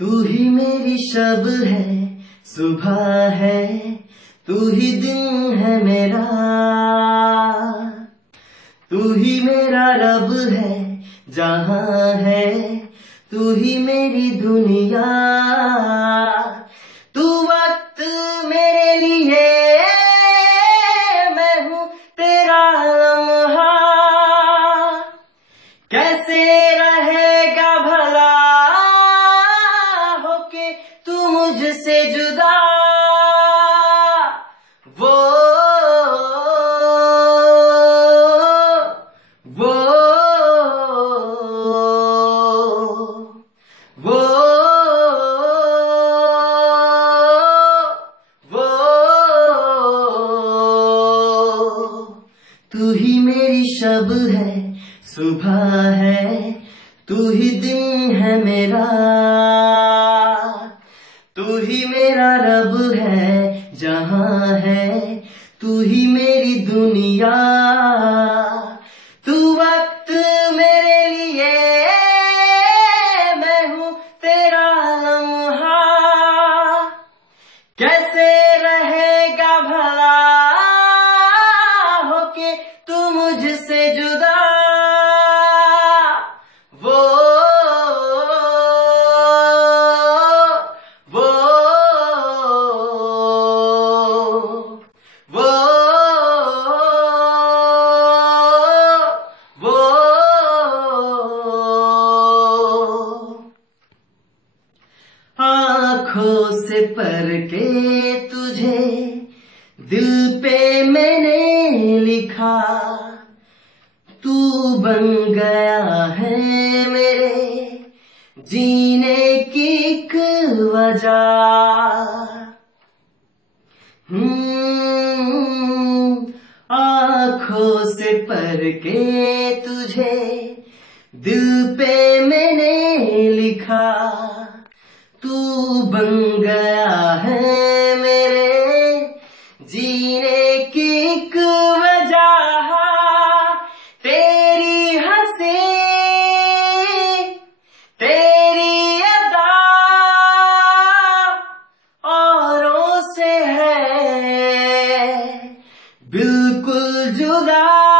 तू ही मेरी शब है, सुबह है, तू ही दिन है मेरा। तू ही मेरा रब है, जहां है, तू ही मेरी दुनिया। तू वक्त मेरे लिए, मैं हूँ तेरा लम्हा। कैसे रहेगा भला होके तू मुझसे जुदा। वो वो वो वो तू ही मेरी शब है, सुबह है, तू ही दिन है मेरा। तू ही मेरा रब है, जहां है, तू ही मेरी दुनिया। तू वक्त मेरे लिए, मैं हूँ तेरा लम्हा। कैसे रहेगा भला होके तू मुझसे जुदा। वो वो वो वो आँखों से परके तुझे दिल पे मैंने लिखा। तू बन गया है मेरे जीने की एक वजह। आँखों से परके तुझे दिल पे मैंने लिखा। तू बन गया है मेरे जीने की एक वजह। तेरी हंसी, तेरी अदा औरों से है बिल्कुल जुदा।